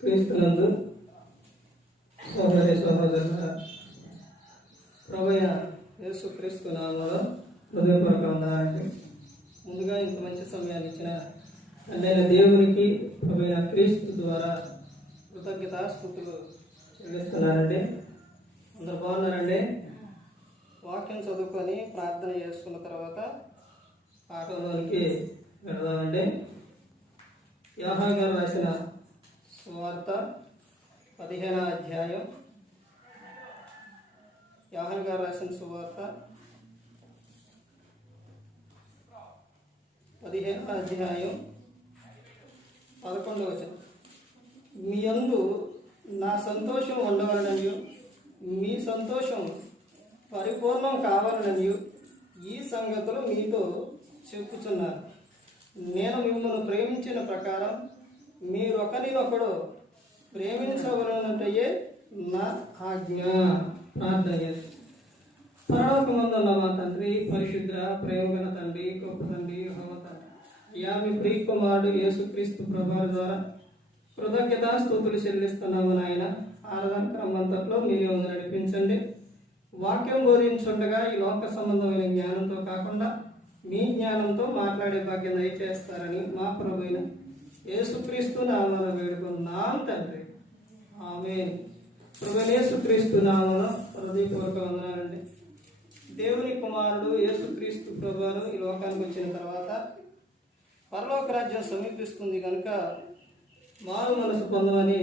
క్రీస్తునందు సహోదరి సహోదరుల ప్రభువైన యేసుక్రీస్తు నామములో హృదయపూర్వక వందనాలు. ముందుగా ఇంత మంచి సమయాన్ని ఇచ్చిన తండ్రైన దేవునికి ప్రభువైన క్రీస్తు ద్వారా కృతజ్ఞతాస్తుతులు చెల్లిస్తున్నానండి. అందరు బాగున్నారండి? వాక్యం చదువుకొని ప్రార్థన చేసుకున్న తర్వాత పాఠంలోనికి వెళదామండి. యోహాను గారు రాసిన సువార్త 15వ అధ్యాయం. యోహాను గారు రాసిన సువార్త 15వ అధ్యాయం 11వ వచనం. మీ యందు నా సంతోషం ఉండవలననియు మీ సంతోషం పరిపూర్ణం కావాలననియు ఈ సంగతులు మీతో చెప్పుచున్నాను. నేను మిమ్మల్ని ప్రేమించిన ప్రకారం మీరు ఒకరినొకడు ప్రేమించవలనటయే నా ఆజ్ఞ. ప్రార్థన చేసి పరలోకమందున్న మా తండ్రి, పరిశుద్ధ ప్రేమగల తండ్రి, గొప్ప తండ్రి, యెహోవా తండ్రి, అయ్యా మీ ప్రియ కుమారుడు యేసుక్రీస్తు ప్రభువు ద్వారా కృతజ్ఞతాస్తుతులు చెల్లిస్తున్నాము నాయన. ఆరాధన క్రమంతట్లో మీరు నడిపించండి. వాక్యం బోధించుండగా ఈ లోక సంబంధమైన జ్ఞానంతో కాకుండా మీ జ్ఞానంతో మాట్లాడే భాగ్యం దయచేస్తారని మా ప్రభువైన యేసుక్రీస్తు నామమున వేడుకున్నాం తండ్రి, ఆమేన్. ప్రభువైన యేసుక్రీస్తు నామమున హృదయపూర్వక వందనాలండి. దేవుని కుమారుడు యేసుక్రీస్తు ప్రభువును ఈ లోకానికి వచ్చిన తర్వాత పరలోక రాజ్యం సమీపిస్తుంది కనుక మారు మనసు పొందమని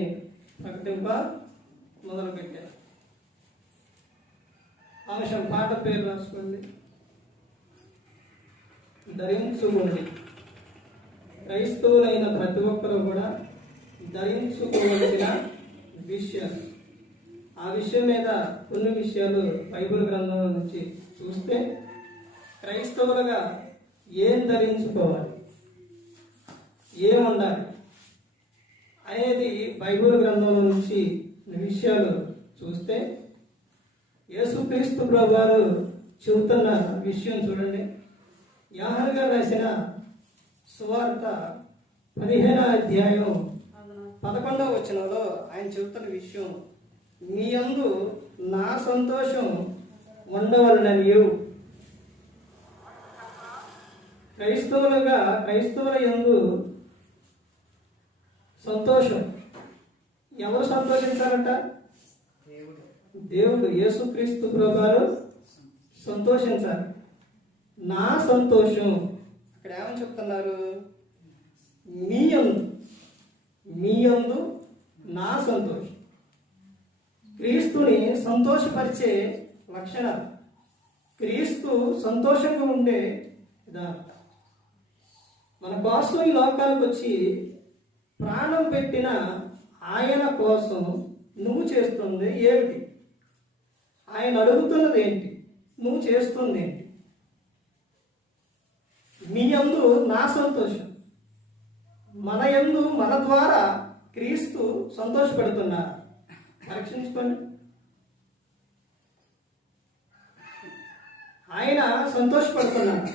ప్రకటింప మొదలుపెట్టారు. అంశం పాట పేరు రాసుకోండి. ధరించుకోండి. క్రైస్తవులైన ప్రతి ఒక్కరూ కూడా ధరించుకోవలసిన విషయం. ఆ విషయం మీద కొన్ని విషయాలు బైబిల్ గ్రంథంలో నుంచి చూస్తే క్రైస్తవులుగా ఏం ధరించుకోవాలి, ఏం ఉండాలి అనేది బైబిల్ గ్రంథంలో నుంచి విషయాలు చూస్తే యేసుక్రీస్తు ప్రభువారు చెబుతున్న విషయం చూడండి. యోహాను గారు రాసిన సువార్త 15వ అధ్యాయం 11వ వచనంలో ఆయన చెబుతున్న విషయం, మీ యందు నా సంతోషం ఉండవలననియు. క్రైస్తవుల యందు సంతోషం. ఎవరు సంతోషించాలంట? దేవుడు యేసుక్రీస్తు ప్రభువారు సంతోషించాలి. నా సంతోషం అక్కడ ఏమని చెప్తున్నారు? మీ యందు నా సంతోషం. క్రీస్తుని సంతోషపరిచే లక్షణాలు, క్రీస్తు సంతోషంగా ఉండే విధానం. మన కోసం ఈ లోకానికి వచ్చి ప్రాణం పెట్టిన ఆయన కోసం నువ్వు చేస్తుంది ఏమిటి? ఆయన అడుగుతున్నది ఏంటి? నువ్వు చేస్తుంది ఏంటి? మీ యందు నా సంతోషం. మన యందు మన ద్వారా క్రీస్తు సంతోషపెడుతున్నారు. పరీక్షించుకోండి. ఆయన సంతోషపడుతున్నారు.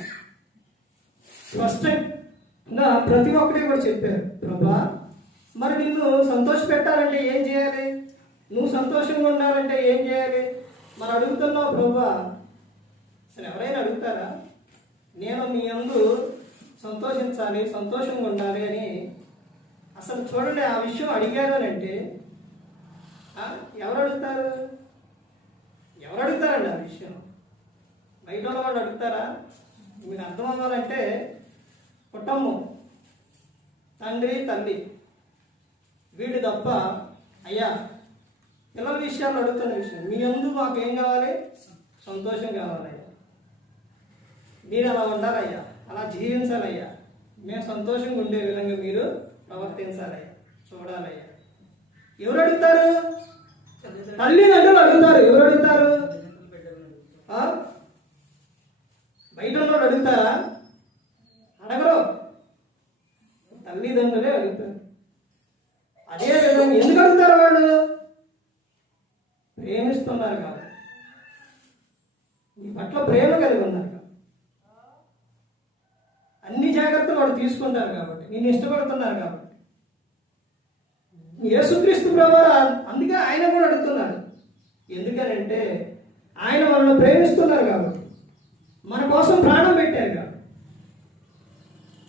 స్పష్టంగా ప్రతి ఒక్కటి కూడా చెప్పారు. ప్రభా, మరి నిన్ను సంతోష పెట్టాలంటే ఏం చేయాలి? నువ్వు సంతోషంగా ఉండాలంటే ఏం చేయాలి? మరి అడుగుతున్నావు ప్రభా. సరే, ఎవరైనా అడుగుతారా? నేను మీ యందు సంతోషించాలి, సంతోషంగా ఉండాలి అని. అసలు చూడండి, ఆ విషయం అడిగారు అని అంటే ఎవరు అడుగుతారు? ఎవరు అడుగుతారండి ఆ విషయం? బయట వాళ్ళు అడుగుతారా? మీకు అర్థం అవ్వాలంటే కుటుంబం, తండ్రి తల్లి, వీడు తప్ప అయ్యా పిల్లల విషయాలు అడుగుతున్న విషయం, మీ యందు మాకు ఏం కావాలి? సంతోషం కావాలయ్యా. మీరు అలా ఉండాలయ్యా, అలా జీవించాలయ్యా, మేము సంతోషంగా ఉండే విధంగా మీరు ప్రవర్తించాలయ్యా, చూడాలయ్యా. ఎవరు అడుగుతారు? తల్లిదండ్రులు అడుగుతారు. ఎవరు అడుగుతారు? బయట ఉన్నోడు అడుగుతారా? అడగరు. తల్లిదండ్రులే అడుగుతారు. అదే విధంగా ఎందుకు అడుగుతారు? వాళ్ళు ప్రేమిస్తారు. ప్రేమిస్తున్నారు కాబట్టి, నీ పట్ల ప్రేమ కలిగి ఉన్నారు కాబట్టి, అన్ని జాగ్రత్తలు వాడు తీసుకుంటారు కాబట్టి, నిన్ను ఇష్టపడుతున్నారు కాబట్టి, యేసుక్రీస్తు ప్రభువారు అందుకే ఆయన కూడా అడుగుతున్నాడు. ఎందుకనంటే ఆయన మనల్ని ప్రేమిస్తున్నారు కాబట్టి, మన కోసం ప్రాణం పెట్టారు కాబట్టి,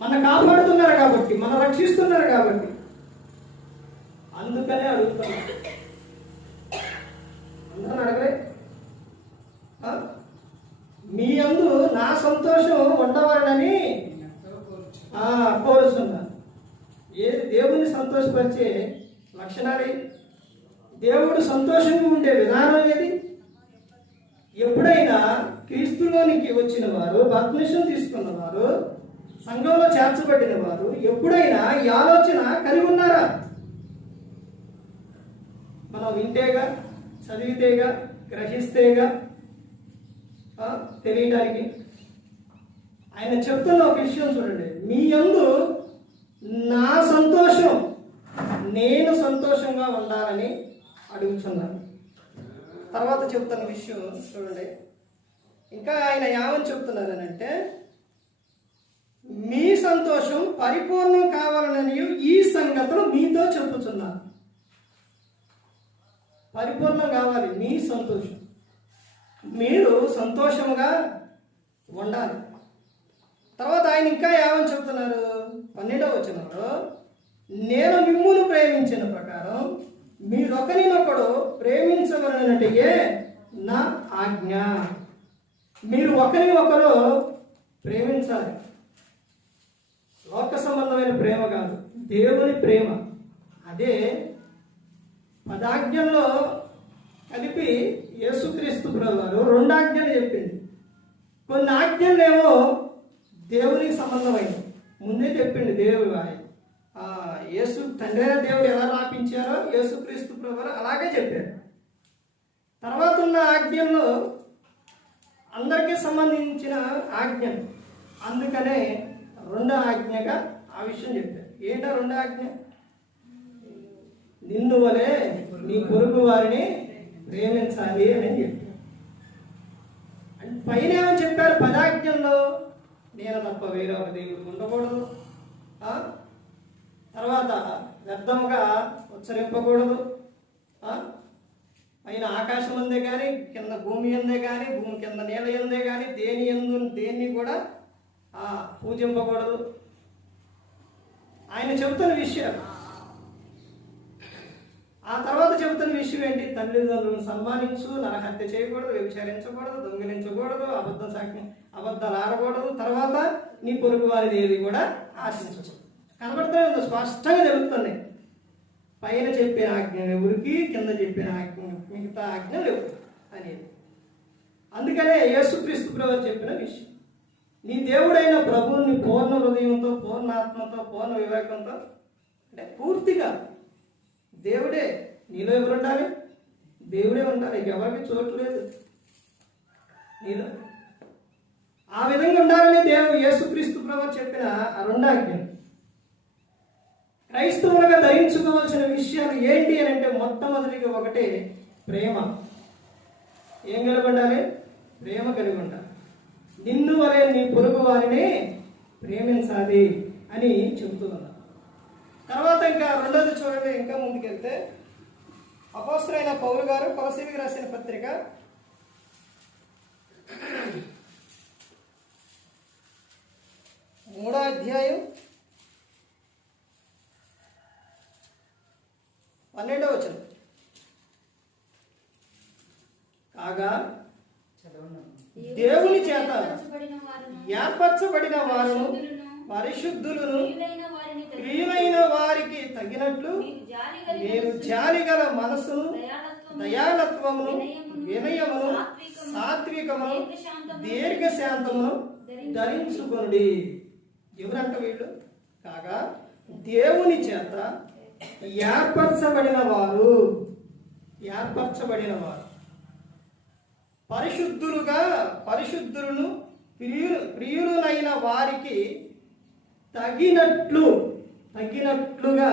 మన కాపాడుతున్నారు కాబట్టి, మనం రక్షిస్తున్నారు కాబట్టి, అందుకనే అడుగుతున్నారు. అందరూ అడగలే, మీ యందు నా సంతోషం ఉండవాలని కోరుతున్నాను. దేవుని సంతోషపరిచే లక్షణాలు, దేవుడు సంతోషంగా ఉండే విధానం ఏది? ఎప్పుడైనా క్రీస్తులోనికి వచ్చిన వారు, బాప్తిసం తీసుకున్న వారు, సంఘంలో చేర్చబడిన వారు ఎప్పుడైనా ఈ ఆలోచన కలిగి ఉన్నారా? మనం వింటేగా, చదివితేగా, గ్రహిస్తేగా తెలియడానికి. ఆయన చెప్తున్న ఒక విషయం చూడండి, మీ యందు నా సంతోషం, నేను సంతోషంగా ఉండాలని అడుగుతున్నాను. తర్వాత చెప్తున్న విషయం చూడండి, ఇంకా ఆయన ఏమని చెప్తున్నారనంటే, మీ సంతోషం పరిపూర్ణం కావాలని ఈ సంగతులు మీతో చెప్పుచున్నాను. పరిపూర్ణం కావాలి మీ సంతోషం, మీరు సంతోషంగా ఉండాలి. తర్వాత ఆయన ఇంకా ఏమని చెప్తున్నారు? 12వ వచనంలో, నేను మిమ్మును ప్రేమించిన ప్రకారం మీరొకరినొకడు ప్రేమించవలనటియే నా ఆజ్ఞ. మీరు ఒకరిని ఒకరు ప్రేమించాలి. లోక సంబంధమైన ప్రేమ కాదు, దేవుని ప్రేమ. అదే పదాజ్ఞల్లో కలిపి యేసుక్రీస్తు ప్రభువారు 2 ఆజ్ఞలు చెప్పింది. కొన్ని ఆజ్ఞలేమో దేవునికి సంబంధమైనవి, ముందే చెప్పింది. దేవుడు యేసు తండ్రి అయిన దేవుడు ఎలా రాపించారో యేసుక్రీస్తు ప్రభువారు అలాగే చెప్పారు. తర్వాత ఉన్న ఆజ్ఞల్లో అందరికీ సంబంధించిన ఆజ్ఞలు, అందుకనే 2వ ఆజ్ఞగా ఆ విషయం చెప్పారు. ఏంటో 2వ ఆజ్ఞ? నిన్ను వలె నీ పొరుగు వారిని ప్రేమించాలి అని చెప్పారు. పైన ఏమని చెప్పారు? పదాజ్ఞల్లో నేను తప్ప వేరే ఒక దేవుడు ఉండకూడదు, తర్వాత వ్యర్థముగా ఉచ్చరింపకూడదు, పైన ఆకాశం ఉందే కానీ, కింద భూమి ఉందే కానీ, భూమి కింద నీళ్ళ ఉందే కానీ, దేన్ని కూడా పూజింపకూడదు. ఆయన చెబుతున్న విషయాలు. ఆ తర్వాత చెబుతున్న విషయం ఏంటి? తల్లిదండ్రులను సన్మానించు, నరహత్య చేయకూడదు, వ్యభిచారించకూడదు, దొంగిలించకూడదు, అబద్ధాలు ఆడకూడదు, తర్వాత నీ పొరుగు వారిని ఏది కూడా ఆశించవచ్చు. కనబడుతూనే ఉంది, స్పష్టంగా తెలుస్తుంది. పైన చెప్పిన ఆజ్ఞ ఎవరికి, కింద చెప్పిన ఆజ్ఞ మిగతా ఆజ్ఞలు ఎవరు అనేది. అందుకనే యేసుక్రీస్తు ప్రభువు చెప్పిన విషయం, నీ దేవుడైన ప్రభువుని పూర్ణ హృదయంతో, పూర్ణ ఆత్మతో, పూర్ణ వివేకంతో, అంటే పూర్తిగా దేవుడే నీలో ఎవరు ఉండాలి? దేవుడే ఉండాలి, ఎవరికి చోటు లేదు నీలో. ఆ విధంగా ఉండాలని యేసుక్రీస్తు ప్రభువు చెప్పిన ఆ 2 ఆజ్ఞలు. క్రైస్తవులుగా ధరించుకోవాల్సిన విషయాలు ఏంటి అని అంటే, మొట్టమొదటిగా ఒకటే ప్రేమ. ఏం కలిగి ఉండాలి? ప్రేమ కలిగి ఉండాలి. నిన్ను వలె నీ పొరుగు వారిని ప్రేమించాలి అని చెబుతూ ఉన్నారు. తర్వాత ఇంకా 2వది చూడండి, ఇంకా ముందుకెళ్తే అపోస్తలుడైన పౌలు గారు కొలస్సీయులకు రాసిన పత్రిక 3వ అధ్యాయం 12వ వచనం. కాగా దేవుని చేత ఏర్పరచబడిన వారును పరిశుద్ధులను ప్రియులైన వారికి తగినట్లు మీరు జాలిగల మనసును, దయాళత్వమును, వినయమును, సాత్వికమును, దీర్ఘశాంతమును ధరించుకొనుడి. ఎవరంట వీళ్ళు? కాగా దేవుని చేత ఏర్పరచబడిన వారు, పరిశుద్ధులను ప్రియులైన వారికి తగినట్లుగా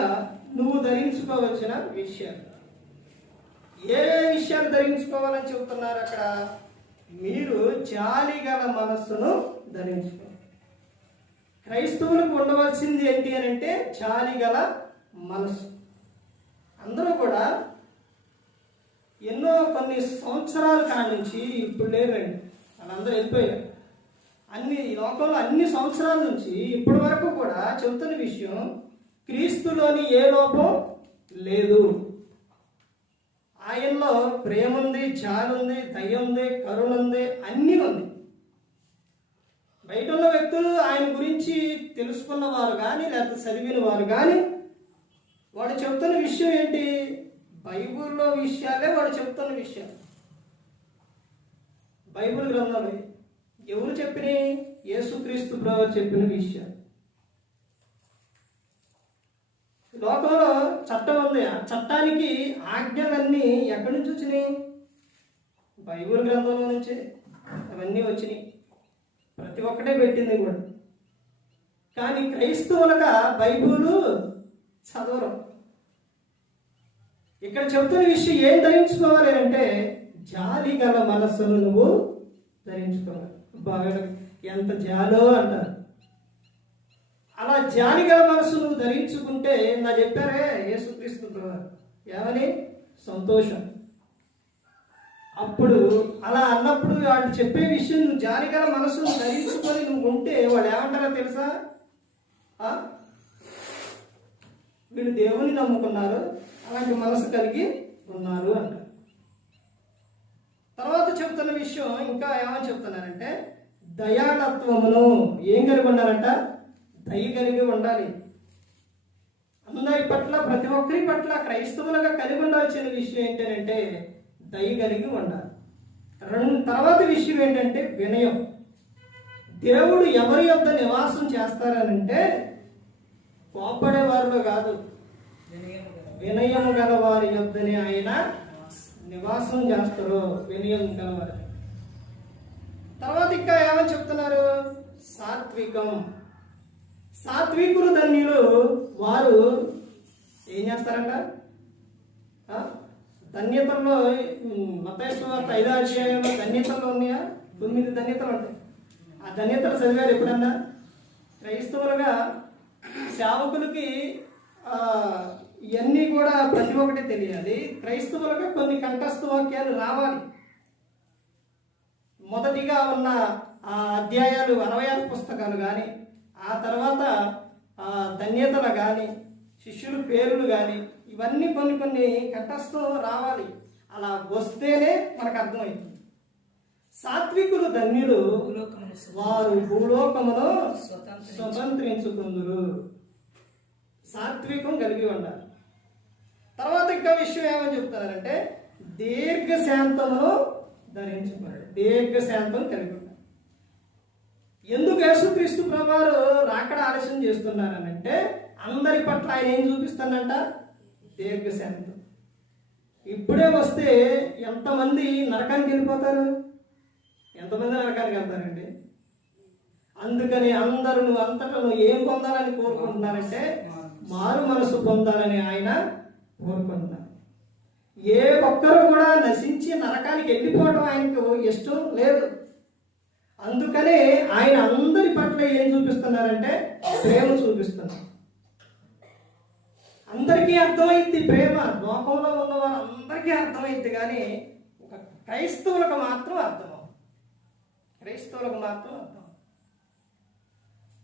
నువ్వు ధరించుకోవలసిన విషయాలు. ఏ విషయాలు ధరించుకోవాలని చెబుతున్నారు అక్కడ? మీరు జాలి గల మనస్సును ధరించుకోవాలి. క్రైస్తవులకు ఉండవలసింది ఏంటి అని అంటే జాలి గల మనస్సు. అందరూ కూడా కొన్ని సంవత్సరాల కాడి నుంచి ఇప్పుడు లేరండి, వాళ్ళందరూ వెళ్ళిపోయారు. ఈ లోకంలో అన్ని సంవత్సరాల నుంచి ఇప్పటి వరకు కూడా చెబుతున్న విషయం, క్రీస్తులోని ఏ లోపం లేదు. ఆయనలో ప్రేమ ఉంది, జాలి ఉంది, దయ ఉంది, కరుణ ఉంది, అన్నీ ఉంది. బయట ఉన్న వ్యక్తులు ఆయన గురించి తెలుసుకున్నవారు కానీ లేకపోతే చదివిన వారు కానీ వాడు చెప్తున్న విషయం ఏంటి? బైబిల్లో విషయాలే వాడు చెప్తున్న విషయాలు. బైబిల్ గ్రంథాలు ఎవరు చెప్పినాయి? యేసుక్రీస్తు ప్రభువు చెప్పిన విషయాలు. లోకంలో చట్టం ఉంది, ఆ చట్టానికి ఆజ్ఞలన్నీ ఎక్కడి నుంచి వచ్చినాయి? బైబిల్ గ్రంథంలో నుంచి అవన్నీ వచ్చినాయి. ప్రతి ఒక్కటే పెట్టింది కూడా. కానీ క్రైస్తవులుగా బైబిల్ చదవరు. ఇక్కడ చెబుతున్న విషయం ఏం ధరించుకోవాలి అంటే జాలి గల మనస్సును నువ్వు ధరించుకోవాలి. బాగా ఎంత జాలో అంటారు. అలా జాలి గల మనస్సు నువ్వు ధరించుకుంటే నా చెప్పారే యేసుక్రీస్తు ప్రభువు ఏమని? సంతోషం. అప్పుడు అలా అన్నప్పుడు వాళ్ళు చెప్పే విషయం నువ్వు జాలి గల మనస్సును ధరించుకొని నువ్వు ఉంటే వాళ్ళు ఏమంటారో తెలుసా? వీళ్ళు దేవుని నమ్ముకున్నారు, అలాంటి మనసు కలిగి ఉన్నారు అంటారు. తర్వాత చెప్తున్న విషయం ఇంకా ఏమని చెప్తున్నారంటే దయాళత్వమును ఏం కలిగి ఉండాలంట? దయ కలిగి ఉండాలి. అందరి పట్ల, ప్రతి ఒక్కరి పట్ల క్రైస్తవులుగా కలిగి ఉండాల్సిన విషయం ఏంటంటే దయ కలిగి ఉండాలి. తర్వాత విషయం ఏంటంటే వినయం. దేవుడు ఎవరి యొద్ద నివాసం చేస్తారనంటే కోపడే వారిలో కాదు, వినయము గల వారి యొద్దనే ఆయన నివాసం చేస్తారు. వినయం గలవారు. తర్వాత ఇంకా ఏమని చెప్తున్నారు? సాత్వికం. సాత్వికులు ధన్యులు, వారు ఏం చేస్తారంట? ధన్యతల్లో మత్తయి సువార్త 5వ అధ్యాయంలో ధన్యతలు ఉన్నాయా? 9 ధన్యతలు ఉంటాయి. ఆ ధన్యతలు చదివారు ఎప్పుడన్నా? క్రైస్తవులుగా సేవకులకి ఇవన్నీ కూడా ప్రతి ఒక్కటి తెలియాలి. క్రైస్తవులుగా కొన్ని కంఠస్థ వాక్యాలు రావాలి. మొదటిగా ఉన్న ఆ అధ్యాయాలు 66 పుస్తకాలు కానీ, ఆ తర్వాత ధన్యతలు కానీ, శిష్యుల పేర్లు కానీ, ఇవన్నీ కొన్ని కంఠస్థం రావాలి. అలా వస్తేనే మనకు అర్థమవుతుంది. సాత్వికులు ధన్యులు, వారు భూలోకమును స్వతంత్రించుకుందురు. సాత్వికం కలిగి ఉండాలి. తర్వాత ఇంకా విషయం ఏమని చెప్తారంటే దీర్ఘశాంతమును ధరించుకోండి. దీర్ఘశాంతం కలిగి ఉండాలి. ఎందుకు యేసుక్రీస్తు ప్రభువారు రాకడ ఆలస్యం చేస్తున్నారనంటే అందరి పట్ల ఆయన ఏం చూపిస్తానంట? దీర్ఘశాంతం. ఇప్పుడే వస్తే ఎంతమంది నరకానికి వెళ్ళిపోతారు? ఎంతమంది నరకానికి వెళ్తారండి? అందుకని అందరూ అంతటా ఏం పొందాలని కోరుకుంటున్నారంటే మారు మనసు పొందాలని ఆయన కోరుకుంటున్నారు. ఏ ఒక్కరు కూడా నశించి నరకానికి వెళ్ళిపోవడం ఆయనకు ఇష్టం లేదు. అందుకనే ఆయన అందరి పట్ల ఏం చూపిస్తున్నారంటే ప్రేమ చూపిస్తున్నారు. అందరికీ అర్థమైంది ప్రేమ. లోకంలో ఉన్నవారు అందరికీ అర్థమైంది, కానీ ఒక క్రైస్తవులకు మాత్రం అర్థం. క్రైస్తవులకు మాత్రం అర్థం.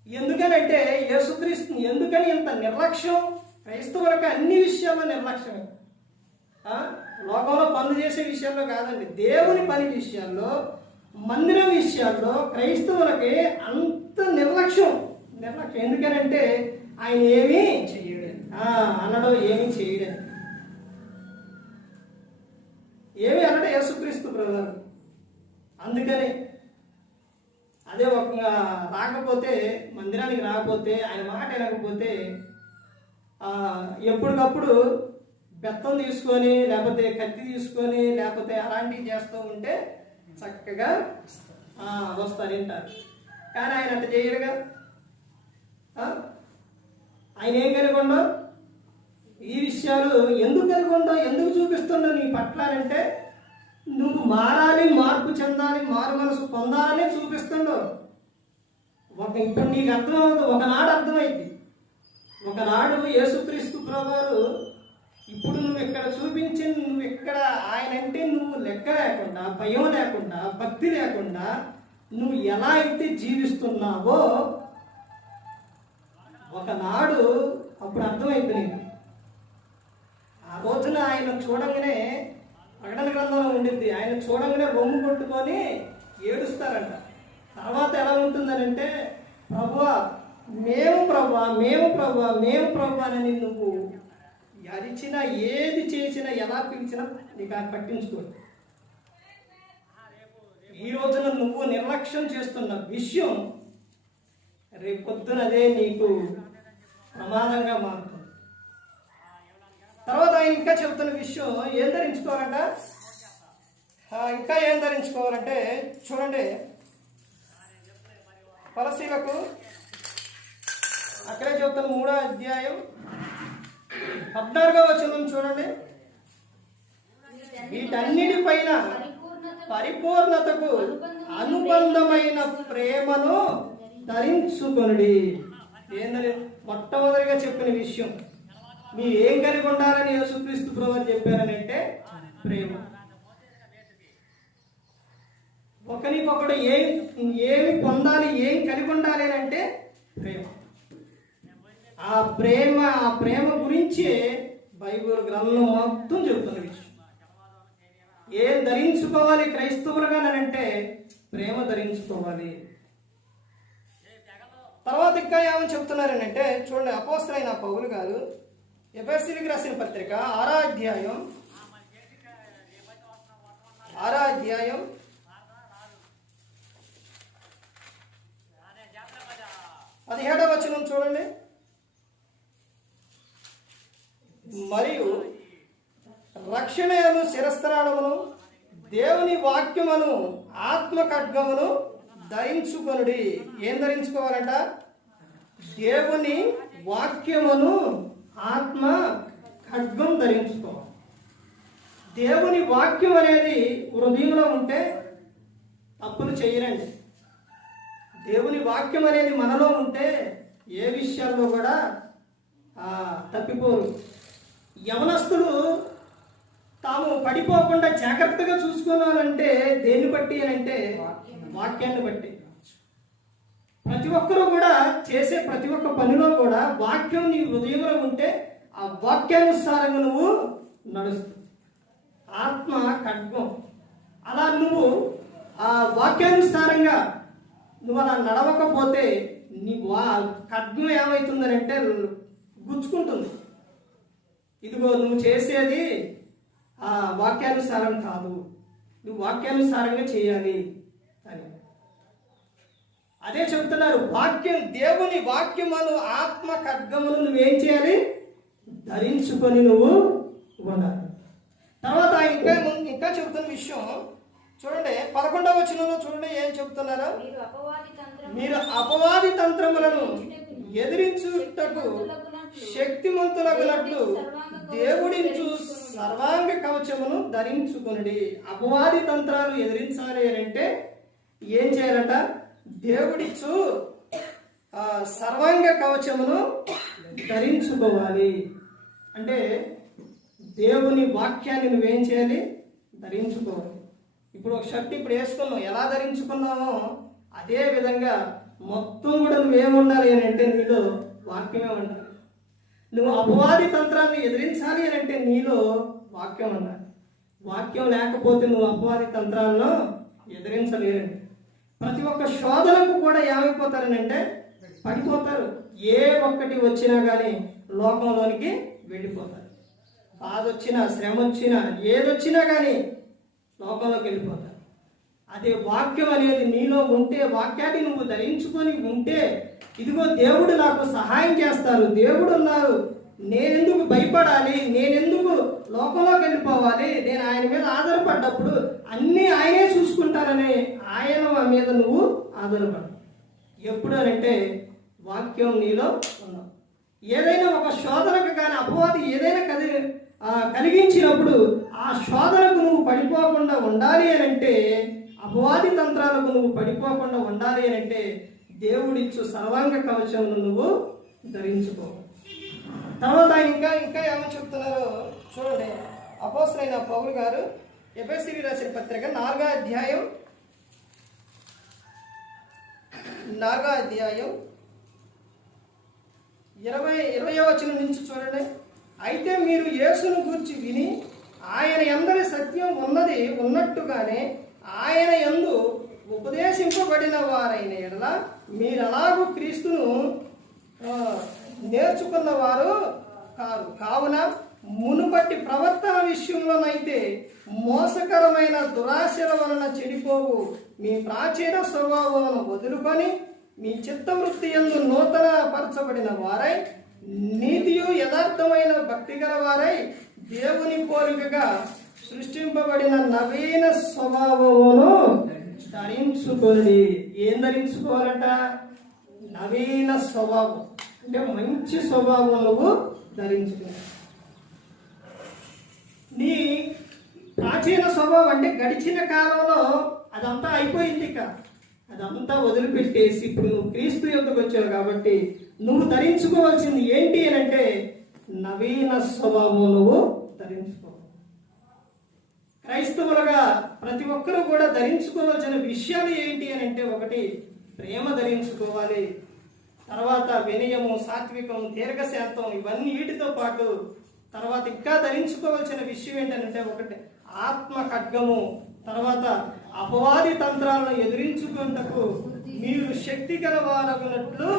ఎందుకనంటే యేసుక్రీస్తు ఎందుకని ఇంత నిర్లక్ష్యం? క్రైస్తవులకు అన్ని విషయాల్లో నిర్లక్ష్యమే. లోకంలో పనులు చేసే విషయాల్లో కాదండి, దేవుని పని విషయాల్లో, మందిరం విషయాల్లో క్రైస్తవులకి అంత నిర్లక్ష్యం. ఎందుకనంటే ఆయన ఏమీ అనడం, ఏమీ చేయడం, ఏమి అనడం యేసుక్రీస్తు ప్రభువు. అందుకనే అదే ఒక రాకపోతే, మందిరానికి రాకపోతే, ఆయన మాట వినకపోతే ఎప్పటికప్పుడు బెత్తం తీసుకొని లేకపోతే కత్తి తీసుకొని లేకపోతే అలాంటివి చేస్తూ ఉంటే చక్కగా వస్తారు వింటారు. కానీ ఆయన అంత చేయరుగా. ఆయన ఏం కలిగి ఉండవు ఈ విషయం విషయాలు ఎందుకు కలిగి ఉండవు, ఎందుకు చూపిస్తుండో నీ పట్ల అంటే నువ్వు మారాలి, మార్పు చెందాలి, మారు మనసు పొందాలని చూపిస్తుండవు. ఇప్పుడు నీకు అర్థమవుతుంది, ఒకనాడు అర్థమైంది. ఒకనాడు యేసుక్రీస్తు ప్రభువారు ఇప్పుడు నువ్వు ఇక్కడ చూపించి, నువ్వు ఇక్కడ ఆయన అంటే నువ్వు లెక్క లేకుండా, భయం లేకుండా, భక్తి లేకుండా నువ్వు ఎలా అయితే జీవిస్తున్నావో ఒకనాడు అప్పుడు అర్థమైంది నీకు. ఆ రోజున ఆయన చూడంగానే, ప్రకటన గ్రంథంలో ఉండింది, ఆయన చూడంగానే రొమ్ము కొట్టుకొని ఏడుస్తారంట. తర్వాత ఎలా ఉంటుందనంటే, ప్రభువా మేము ప్రభువా, మేము ప్రభువా, మేము ప్రభువా అని నువ్వు అరిచినా, ఏది చేసినా, ఎలా పిలిచినా నీకు అది పట్టించుకోడు. ఈ రోజున నువ్వు నిర్లక్ష్యం చేస్తున్న విషయం రేపొద్దున అదే నీకు ప్రమాదంగా మారుతుంది. తర్వాత ఆయన ఇంకా చెబుతున్న విషయం ఏం ధరించుకోవాలంట, ఇంకా ఏం ధరించుకోవాలంటే చూడండి, కొలస్సీలకు అక్కడే చెబుతున్న 3వ అధ్యాయం 14వ వచనం చూడండి. వీటన్నిటిపైన పరిపూర్ణతకు అనుబంధమైన ప్రేమను ధరించుకొనుడి. ఏందని మొట్టమొదటిగా చెప్పిన విషయం, మీరు ఏం కలిగి ఉండాలని యేసుక్రీస్తు ప్రభువు చెప్పారని అంటే ప్రేమ. ఒకరికొకడు ఏమి పొందాలి, ఏం కలిగి ఉండాలి అని అంటే ప్రేమ. ఆ ప్రేమ గురించి బైబిల్ గ్రంథం మొత్తం చెబుతున్న విషయం. ఏం ధరించుకోవాలి క్రైస్తవులుగా అంటే ప్రేమ ధరించుకోవాలి. తర్వాత ఇంకా ఏమని చెప్తున్నారని అంటే చూడండి, అపోస్తలుడైన పౌలు గారు ఎఫెసీయులకు రాసిన పత్రిక 6వ అధ్యాయం 17వ వచనం చూడండి. మరియు రక్షణను శిరస్త్రాణమును, దేవుని వాక్యమును, ఆత్మ ఖడ్గమును ధరించుకొనుడి. ఏం ధరించుకోవాలంట? దేవుని వాక్యమును, ఆత్మ ఖడ్గం ధరించుకోవాలి. దేవుని వాక్యం అనేది హృదయంలో ఉంటే తప్పులు చేయరండి. దేవుని వాక్యం అనేది మనలో ఉంటే ఏ విషయాల్లో కూడా తప్పిపోరు. యవనస్తులు తాము పడిపోకుండా జాగ్రత్తగా చూసుకోవాలంటే దేన్ని బట్టి అని అంటే వాక్యాన్ని బట్టి. ప్రతి ఒక్కరూ కూడా చేసే ప్రతి ఒక్క పనిలో కూడా వాక్యం నీ హృదయంలో ఉంటే ఆ వాక్యానుసారంగా నువ్వు నడుస్తావు. ఆత్మ ఖడ్గం. అలా నువ్వు ఆ వాక్యానుసారంగా నువ్వు అలా నడవకపోతే నీ ఖడ్గం ఏమవుతుందని అంటే గుచ్చుకుంటుంది. ఇదిగో నువ్వు చేసేది ఆ వాక్యానుసారం కాదు, నువ్వు వాక్యానుసారంగా చేయాలి అని అదే చెప్తున్నారు. దేవుని వాక్యమును, ఆత్మ ఖడ్గమును నువ్వేం చేయాలి? ధరించుకొని నువ్వు ఉండాలి. తర్వాత ఇంకా చెబుతున్న విషయం చూడండి, 11వ వచనంలో చూడండి ఏం చెబుతున్నారో, మీరు అపవాది తంత్రములను ఎదిరించుటకు శక్తిమంతులగునట్లు దేవుడించు సర్వాంగ కవచమును ధరించుకొనుడి. అపవాది తంత్రాలు ఎదిరించాలి అని అంటే ఏం చేయాలంట? దేవుడిచ్చు సర్వాంగ కవచమును ధరించుకోవాలి. అంటే దేవుని వాక్యాన్ని నువ్వేం చేయాలి? ధరించుకోవాలి. ఇప్పుడు ఒక షర్ట్ ఇప్పుడు వేసుకున్నావు, ఎలా ధరించుకున్నావో అదే విధంగా మొత్తం కూడా నువ్వేముండాలి అని అంటే నీలో వాక్యమే ఉండాలి. నువ్వు అపవాది తంత్రాన్ని ఎదిరించాలి అని అంటే నీలో వాక్యం ఉండాలి. వాక్యం లేకపోతే నువ్వు అపవాది తంత్రాలను ఎదిరించలేరండి. ప్రతి ఒక్క శోధనకు కూడా ఏమైపోతారని అంటే పడిపోతారు. ఏ ఒక్కటి వచ్చినా కానీ లోకంలోనికి వెళ్ళిపోతారు. బాధ వచ్చినా, శ్రమ వచ్చినా, ఏదొచ్చినా కానీ లోకంలోకి వెళ్ళిపోతారు. అదే వాక్యం అనేది నీలో ఉంటే, వాక్యాన్ని నువ్వు ధరించుకొని ఉంటే, ఇదిగో దేవుడు నాకు సహాయం చేస్తారు, దేవుడు ఉన్నారు, నేనెందుకు భయపడాలి, నేనెందుకు లోకంలోకి వెళ్ళిపోవాలి, నేను ఆయన మీద ఆధారపడ్డప్పుడు అన్నీ ఆయనే చూసుకుంటారని ఆయన మీద నువ్వు ఆధారపడు. ఎప్పుడు అంటే వాక్యం నీలో ఉన్నావు. ఏదైనా ఒక శోధనకు కానీ అపవాది ఏదైనా కలిగించినప్పుడు ఆ శోధనకు నువ్వు పడిపోకుండా ఉండాలి అని అంటే, అపవాది తంత్రాలకు నువ్వు పడిపోకుండా ఉండాలి అని అంటే దేవుడిచ్చు సర్వాంగ కవచమును నువ్వు ధరించుకో. తర్వాత ఇంకా ఏమని చెప్తున్నారో చూడండి. అపోస్తలుడైన పౌలు గారు ఎఫెసీయులకు రాసిన పత్రిక 4వ అధ్యాయం 20వ వచనం నుంచి చూడండి. అయితే మీరు యేసును గూర్చి విని ఆయన యందరి సత్యం ఉన్నట్టుగానే ఆయన యందు ఉపదేశింపబడిన వారైన ఎడల మీరలాగూ క్రీస్తును నేర్చుకున్నవారు కావున మునుపటి ప్రవర్తన విషయంలోనైతే మోసకరమైన దురాశల వలన చెడిపోవు మీ ప్రాచీన స్వభావమును వదులుకొని మీ చిత్తవృత్తి యందు నూతన పరచబడిన వారై నీతియు యథార్థమైన భక్తిగల వారై దేవుని పోలికగా సృష్టింపబడిన నవీన స్వభావమును ధరించుకొని. ఏం ధరించుకోవాలట? నవీన స్వభావం అంటే మంచి స్వభావం నువ్వు ధరించుకుని. నీ ప్రాచీన స్వభావం అంటే గడిచిన కాలంలో అదంతా అయిపోయింది, ఇక అదంతా వదిలిపెట్టేసి ఇప్పుడు నువ్వు క్రీస్తు యొద్దకు వచ్చావు కాబట్టి నువ్వు ధరించుకోవాల్సింది ఏంటి అని అంటే నవీన స్వభావం నువ్వు ధరించుకో. క్రైస్తవులుగా ప్రతి ఒక్కరూ కూడా ధరించుకోవాల్సిన విషయాలు ఏంటి అని అంటే, ఒకటి ప్రేమ ధరించుకోవాలి, తర్వాత వినయము, సాత్వికం, దీర్ఘశాంతం, ఇవన్నీ వీటితో పాటు తర్వాత ఇంకా ధరించుకోవాల్సిన విషయం ఏంటంటే, ఒకటి ఆత్మ ఖడ్గము, తర్వాత అపవాది తంత్రాలను ఎదిరించుకున్నకు మీరు శక్తి గల వారగునట్లు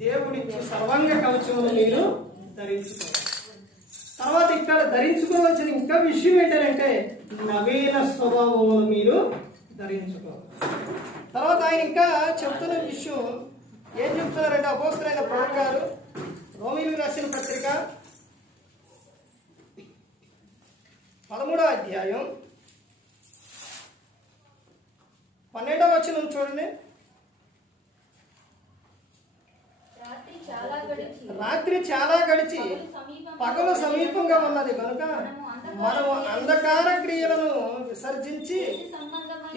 దేవుడిచ్చు సర్వాంగ కవచమును మీరు ధరించుకోవాలి. తర్వాత ఇక్కడ ధరించుకోవాల్సిన ఇంకా విషయం ఏంటంటే నవీన స్వభావమును మీరు ధరించుకోవాలి. తర్వాత ఆయన ఇంకా చెప్తున్న విషయం ఏం చెప్తున్నారంటే, అపోస్తలుడైన పౌలు గారు రోమీయులకు రాసిన పత్రిక 13వ అధ్యాయం 12వ వచనం చూడండి. రాత్రి చాలా గడిచి పగలు సమీపంగా ఉన్నది కనుక మనము అంధకార క్రియలను విసర్జించి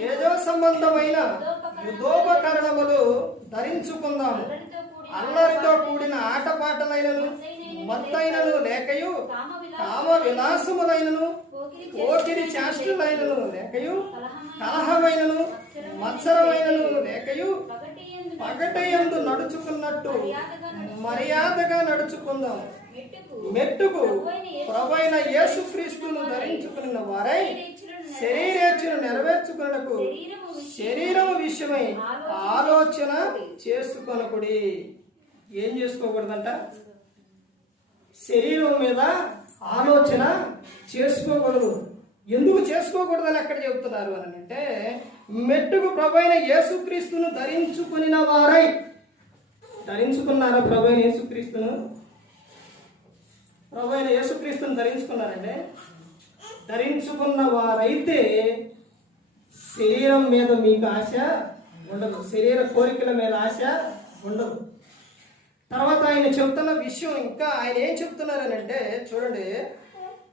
ఏదో సంబంధమైన యుద్ధోపకరణములు ధరించుకుందాము. అల్లరితో కూడిన ఆటపాటలైనను మత్తైనను లేకయు కామ విలాసములైనను పోకిరి చేష్టలైనను లేకయు కలహమైనను మత్సరమైనను లేకయు పగటయందు నడుచుకున్నట్టు మర్యాదగా నడుచుకుందాం. మెట్టుకు ప్రభువైన యేసుక్రీస్తును ధరించుకున్న వారై శరీరేచ్ఛను నెరవేర్చుకున్నకు శరీరము విషయమై ఆలోచన చేసుకొనకుడి. ఏం చేసుకోకూడదంట? శరీరం మీద ఆలోచన చేసుకోకూడదు. ఎందుకు చేసుకోకూడదని ఎక్కడ చెబుతున్నారు అని అంటే, మెట్టుకు ప్రభువైన యేసుక్రీస్తును ధరించుకుని వారై. ధరించుకున్నారా ప్రభువైన యేసుక్రీస్తును? ప్రభువైన యేసుక్రీస్తును ధరించుకున్నారంటే, ధరించుకున్న వారైతే శరీరం మీద మీకు ఆశ ఉండదు, శరీర కోరికల మీద ఆశ ఉండదు. తర్వాత ఆయన చెప్తున్న విషయం ఇంకా ఆయన ఏం చెప్తున్నారని అంటే చూడండి,